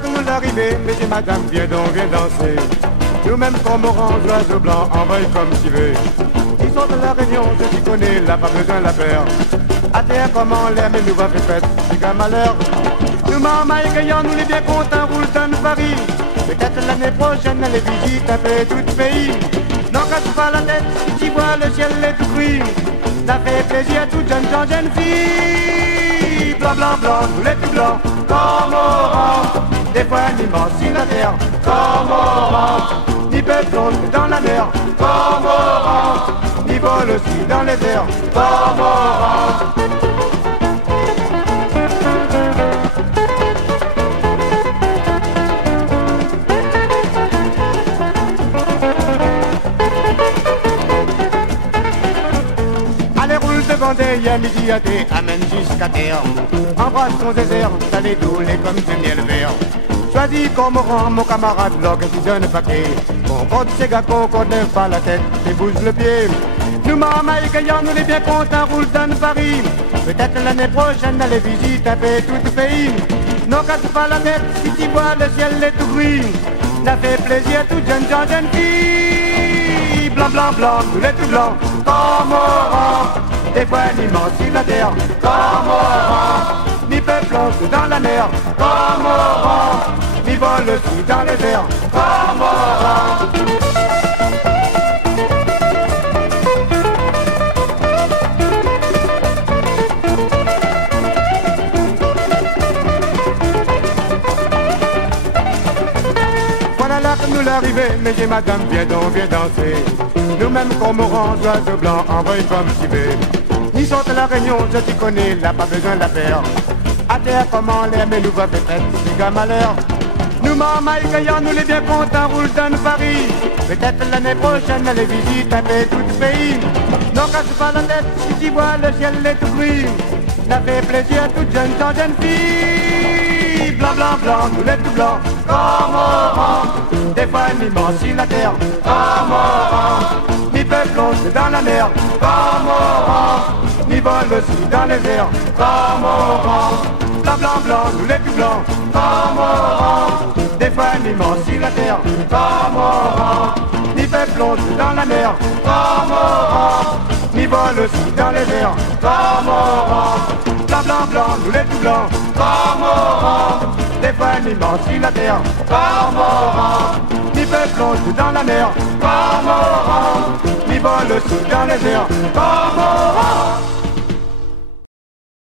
que nous l'arrivée, messieurs, madame, viens donc, viens danser. Nous-mêmes cormorans, oiseaux blancs, envoyés comme tu veux. Ils sont de la Réunion, je t'y connais, là pas besoin de la faire. À terre comme en l'air, mais nous va faire fête, c'est qu'un malheur. Nous mamans et gagnants, nous les bien contents, roule dans Paris. Peut-être l'année prochaine, les visites un peu tout le pays. Non, casse pas la tête, si tu vois le ciel est tout gris. Ça fait plaisir à toutes jeunes gens, jeunes filles. Blanc, blanc, blanc, nous les tout blancs, cormorans. Des fois ni mort sur la terre, cormorans. Ni peuple dans la mer, cormorans. Ni vol aussi dans les airs, cormorans. Vendée à midi à thé, amène jusqu'à terre. Embrasse ton désert, t'as les doulés comme du miel vert. Choisis cormoran, mon camarade, l'orgue qui donne paquet. Bon, porte ces gars qu'on connaît pas la tête, et bouge le pied. Nous, maman et gagnants, nous les bien contents, roule dans Paris. Peut-être l'année prochaine, les visites un peu tout le pays. Non, casse pas la tête, si tu vois le ciel est tout gris. Ça fait plaisir à toutes jeunes gens, jeunes filles. Blanc, blanc, blanc, tous les tout blancs, cormorans. Des fois ni mort sur la terre, cormorans. Ni peuple dans la mer, cormorans. Ni vol aussi dans les airs, cormorans. Voilà là que nous l'arrivée, mais j'ai madame, viens donc, viens danser. Nous-mêmes cormorans, oiseaux blancs, envoyés comme tu veux. Ni sont de la Réunion, je t'y connais, là pas besoin de la faire. À terre comme en l'air, mais nous va faire fête, c'est qu'un malheur. Nous mamans et gagnants, nous les bien contents, roule dans Paris. Peut-être l'année prochaine, les visites un peu tout le pays. Non, casse pas la tête, si tu vois le ciel est tout gris. Ça fait plaisir à toutes jeunes gens, jeunes filles. Blanc, blanc, blanc, nous les tout blancs, cormorans. Des fois ni mort sur la terre, cormorans. Ni peuple dans la mer, cormorans. Ni vol aussi dans les airs, cormorans. Blanc, blanc, blanc, nous les tout blancs, cormorans. Des fois ni mort sur la terre, cormorans. Ni peuple dans la mer, cormorans. Ni vol aussi dans les airs, cormorans. Blanc, blanc, blanc, nous les tout blancs, cormorans. Des fois ni mort sur la terre, cormorans. Ni peuple dans la mer, cormorans. Ni vol aussi dans les airs, cormorans.